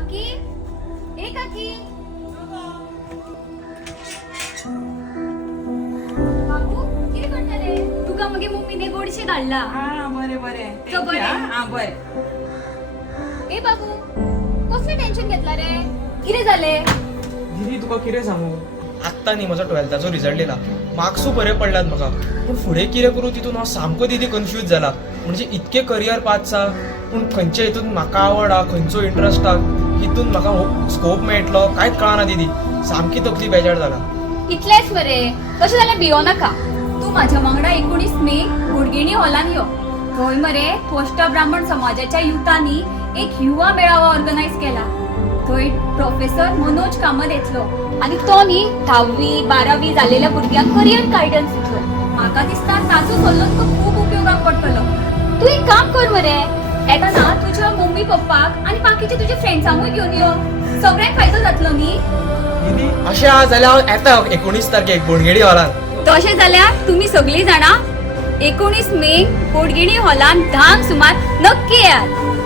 काकी ए काकी बाबू किती करतले तुका मगे मम्मीने गोडशे धाडला बरे बरे चल बरे. बरे ए बाबू कसले टेन्शन घेतला रे किती झाले दीदी तुका कितें सांगू आत्ता न्ही म्हजो 12th रिजल्ट येयला मार्क्सूय बरे पडल्यात म्हाका पूण फुडें कितें करूं तितून हांव सामको दीदी कन्फ्यूज जाला म्हणजे इतके करियर पाथ्स आहा पूण खंयच्या हितून म्हाका आवड आहा खंयचो इंट्रस्ट आहा हितून म्हाका स्कोप मेळटलो कांयच कळना दीदी सामकी तकली बेजार जाला इतलेच बरे तशें जाल्यार भियो नाका तूं म्हाज्या वांगडा 19 मे गुडगिणी हॉलान यो थंय मरे पोस्ट ब्राह्मण समाजाच्या युथांनी एक युवा मेळावा ऑर्गनायज केला थंय प्रोफेसर मनोज कामत येतलो आनी तो न्ही 10वी 12वी जालेल्या भुरग्यांक करियर गायडन्स दितलो म्हाका दिसता ताचो सल्लो तुका खूब उपयोगाक पडटलो तूं एक काम कर मरे येताना तुज्या मम्मी पप्पाक आनी बाकीचे तुज्या फ्रेंड्सांकूय घेवन यो सगळ्यांक फायदो जातलो न्ही दीदी अशें आहा जाल्यार हांव येता 19 तारखेक बोडगेडी हॉलान तशें जाल्यार तुमी सगळीं जाणां 19 मे बोडगिणी हॉलान 10 सुमार नक्की येयात